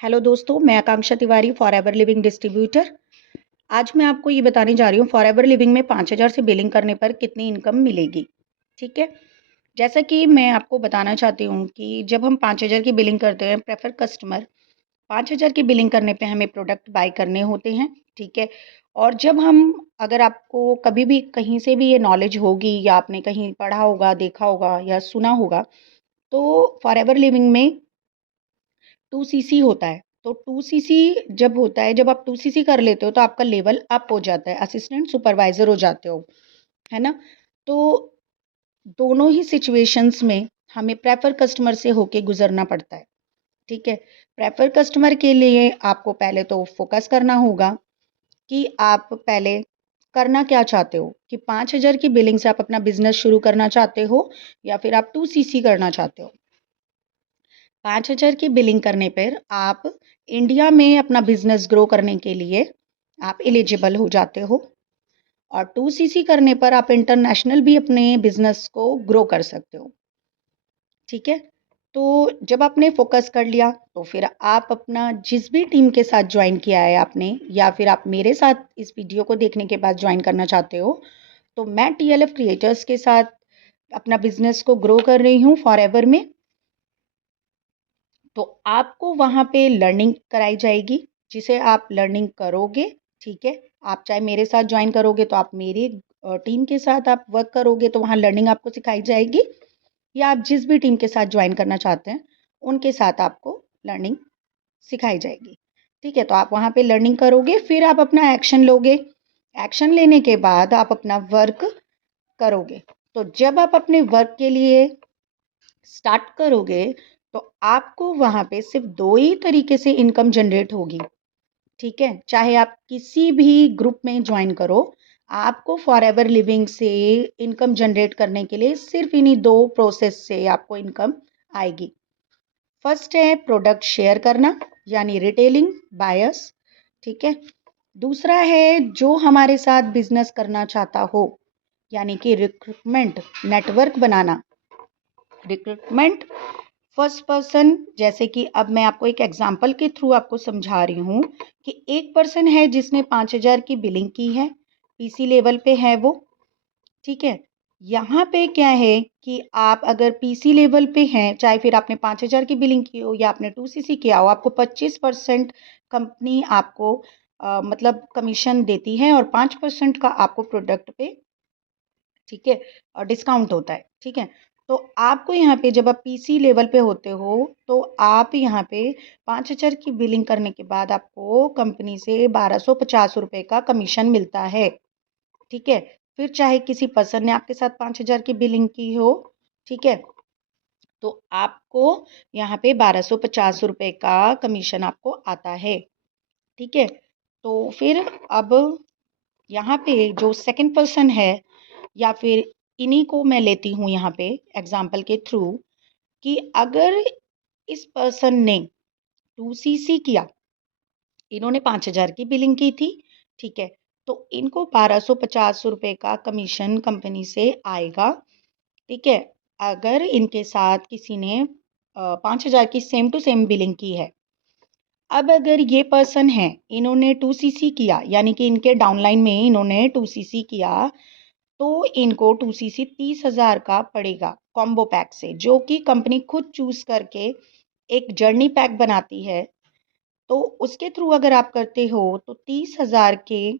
Hello दोस्तों, मैं आकांक्षा Tiwari forever living distributor. आज मैं आपको ये बताने जा रही हूँ फॉरएवर लिविंग में 5,000 से बिलिंग करने पर कितनी इनकम मिलेगी। ठीक है। जैसा कि मैं आपको बताना चाहती हूँ कि जब हम 5,000 की बिलिंग करते हैं, प्रेफर कस्टमर 5,000 की बिलिंग करने पे हमें प्रोडक्ट बाय करने होते हैं। ठीक है। और जब हम अगर आपको कभी भी कहीं से भी ये नॉलेज होगी या आपने कहीं पढ़ा होगा, देखा होगा या सुना होगा, तो फॉरएवर लिविंग में 2 सीसी होता है। तो 2 सीसी जब होता है, जब आप 2 सीसी कर लेते हो तो आपका लेवल अप हो जाता है, असिस्टेंट सुपरवाइजर हो जाते हो, है ना? तो दोनों ही सिचुएशंस में हमें प्रेफर कस्टमर से होके गुजरना पड़ता है। ठीक है। प्रेफर कस्टमर के लिए आपको पहले तो फोकस करना होगा कि आप पहले करना क्या चाहते हो, कि 5,000 की बिलिंग से आप अपना बिजनेस शुरू करना चाहते हो या फिर आप 2 सीसी करना चाहते हो। 5,000 की बिलिंग करने पर आप इंडिया में अपना बिजनेस ग्रो करने के लिए आप एलिजिबल हो जाते हो, और 2 सीसी करने पर आप इंटरनेशनल भी अपने बिजनेस को ग्रो कर सकते हो। ठीक है। तो जब आपने फोकस कर लिया तो फिर आप अपना जिस भी टीम के साथ ज्वाइन किया है आपने, या फिर आप मेरे साथ इस वीडियो को देखने के बाद ज्वाइन करना चाहते हो, तो मैं टीएलएफ क्रिएटर्स के साथ अपना बिजनेस को ग्रो कर रही हूँ फॉरएवर में। तो आपको वहाँ पे लर्निंग कराई जाएगी, जिसे आप लर्निंग करोगे। ठीक है। आप चाहे मेरे साथ ज्वाइन करोगे तो आप मेरी टीम के साथ आप वर्क करोगे तो वहाँ लर्निंग आपको सिखाई जाएगी, या आप जिस भी टीम के साथ ज्वाइन करना चाहते हैं उनके साथ आपको लर्निंग सिखाई जाएगी। ठीक है। तो आप वहाँ पे लर्निंग करोगे, फिर आप अपना एक्शन लोगे। एक्शन लेने के बाद आप अपना वर्क करोगे। तो जब आप अपने वर्क के लिए स्टार्ट करोगे तो आपको वहाँ पे सिर्फ 2 ही तरीके से इनकम जनरेट होगी। ठीक है। चाहे आप किसी भी ग्रुप में ज्वाइन करो, आपको फॉरएवर लिविंग से इनकम जनरेट करने के लिए सिर्फ इन्हीं 2 प्रोसेस से आपको इनकम आएगी। फर्स्ट है प्रोडक्ट शेयर करना, यानी रिटेलिंग बायर्स। ठीक है। दूसरा है जो हमारे साथ बिजनेस करना चाहता हो, यानी कि रिक्रूटमेंट नेटवर्क बनाना। रिक्रूटमेंट फर्स्ट पर्सन, जैसे कि अब मैं आपको एक एग्जांपल के थ्रू आपको समझा रही हूँ कि एक पर्सन है जिसने 5,000 की बिलिंग की है, पीसी लेवल पे है वो। ठीक है। यहाँ पे क्या है कि आप अगर पीसी लेवल पे हैं, चाहे फिर आपने 5,000 की बिलिंग की हो या आपने 2 सीसी किया हो, आपको 25% कंपनी आपको मतलब कमीशन देती है, और 5% का आपको प्रोडक्ट पे, ठीक है, और डिस्काउंट होता है। ठीक है। तो आपको यहाँ पे जब आप पीसी लेवल पे होते हो तो आप यहाँ पे 5,000 की बिलिंग करने के बाद आपको कंपनी से 1,250 रुपये का कमीशन मिलता है। ठीक है। फिर चाहे किसी पर्सन ने आपके साथ 5,000 की बिलिंग की हो, ठीक है, तो आपको यहाँ पे 1,250 रुपये का कमीशन आपको आता है। ठीक है। तो फिर अब यहाँ पे जो सेकंड पर्सन है, या फिर इन्हीं को मैं लेती हूँ यहाँ पे एग्जाम्पल के थ्रू, कि अगर इस पर्सन ने 2 सीसी किया, इन्होंने 5,000 की बिलिंग की थी। ठीक है। तो इनको 1,250 रुपये का कमीशन कंपनी से आएगा। ठीक है। अगर इनके साथ किसी ने 5,000 की सेम टू सेम बिलिंग की है। अब अगर ये पर्सन है, इन्होंने 2 सीसी किया, यानी कि इनके डाउनलाइन में इन्होंने 2 सीसी किया, तो इनको 2 सीसी 30,000 का पड़ेगा कॉम्बो पैक से, जो कि कंपनी खुद चूज करके एक जर्नी पैक बनाती है। तो उसके थ्रू अगर आप करते हो तो 30,000 के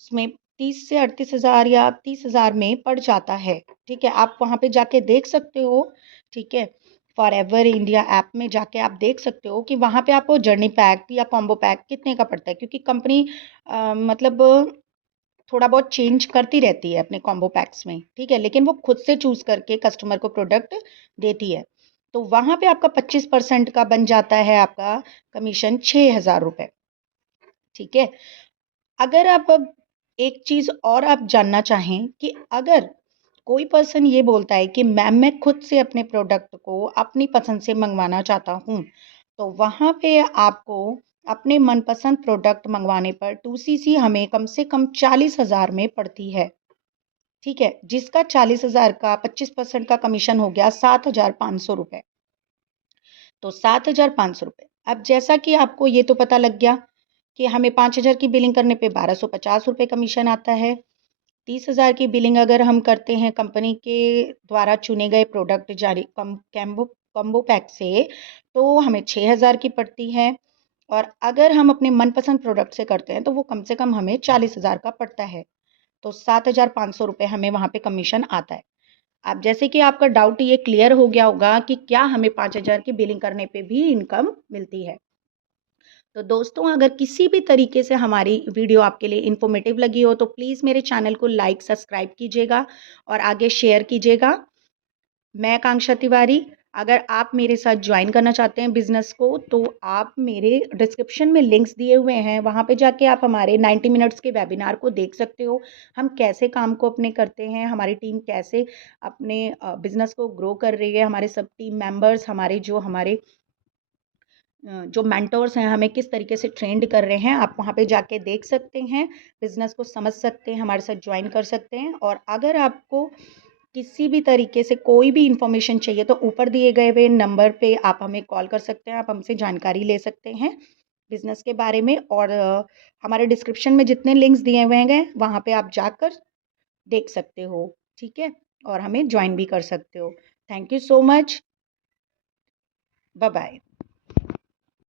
उसमें 30 से 38,000 या 30,000 में पड़ जाता है। ठीक है। आप वहाँ पे जाके देख सकते हो। ठीक है। फॉरएवर इंडिया ऐप में जाके आप देख सकते हो कि वहाँ पे आपको जर्नी पैक या कॉम्बो पैक कितने का पड़ता है, क्योंकि कंपनी मतलब थोड़ा बहुत चेंज करती रहती है अपने कॉम्बो पैक्स में। ठीक है। लेकिन वो खुद से चूज करके कस्टमर को प्रोडक्ट देती है। तो वहाँ पे आपका 25% का बन जाता है आपका कमीशन 6,000 रुपये। ठीक है। अगर आप अब एक चीज और आप जानना चाहें कि अगर कोई पर्सन ये बोलता है कि मैम मैं खुद से अपने प्रोडक्ट को अपनी पसंद से मंगवाना चाहता हूँ, तो वहाँ पे आपको अपने मनपसंद प्रोडक्ट मंगवाने पर 2 सीसी हमें कम से कम 40,000 में पड़ती है। ठीक है। जिसका 40,000 का 25% का कमीशन हो गया 7,500 रुपये। तो 7,500 रुपये। अब जैसा कि आपको ये तो पता लग गया कि हमें 5,000 की बिलिंग करने पे 1,250 रुपये कमीशन आता है। 30,000 की बिलिंग अगर हम करते हैं कंपनी के द्वारा चुने गए प्रोडक्ट जारी कम्बो पैक से, तो हमें 6,000 की पड़ती है। और अगर हम अपने मनपसंद प्रोडक्ट से करते हैं तो वो कम से कम हमें 40,000 का पड़ता है। तो 7,500 रुपये हमें वहाँ पे कमीशन आता है। अब जैसे कि आपका डाउट ये क्लियर हो गया होगा कि क्या हमें 5,000 की बिलिंग करने पे भी इनकम मिलती है। तो दोस्तों, अगर किसी भी तरीके से हमारी वीडियो आपके लिए इन्फॉर्मेटिव लगी हो तो प्लीज़ मेरे चैनल को लाइक सब्सक्राइब कीजिएगा और आगे शेयर कीजिएगा। मैं आकांक्षा तिवारी, अगर आप मेरे साथ ज्वाइन करना चाहते हैं बिज़नेस को, तो आप मेरे डिस्क्रिप्शन में लिंक्स दिए हुए हैं, वहाँ पे जाके आप हमारे 90 मिनट्स के वेबिनार को देख सकते हो। हम कैसे काम को अपने करते हैं, हमारी टीम कैसे अपने बिज़नेस को ग्रो कर रही है, हमारे सब टीम मेंबर्स, हमारे जो मेंटोर्स हैं, हमें किस तरीके से ट्रेंड कर रहे हैं, आप वहाँ पे जाके देख सकते हैं, बिज़नेस को समझ सकते हैं, हमारे साथ ज्वाइन कर सकते हैं। और अगर आपको किसी भी तरीके से कोई भी इन्फॉर्मेशन चाहिए तो ऊपर दिए गए हुए नंबर पे आप हमें कॉल कर सकते हैं, आप हमसे जानकारी ले सकते हैं बिज़नेस के बारे में। और हमारे डिस्क्रिप्शन में जितने लिंक्स दिए हुए हैं, वहाँ पे आप जाकर देख सकते हो, ठीक है? और हमें जॉइन भी कर सकते हो। Thank you so much. Bye bye.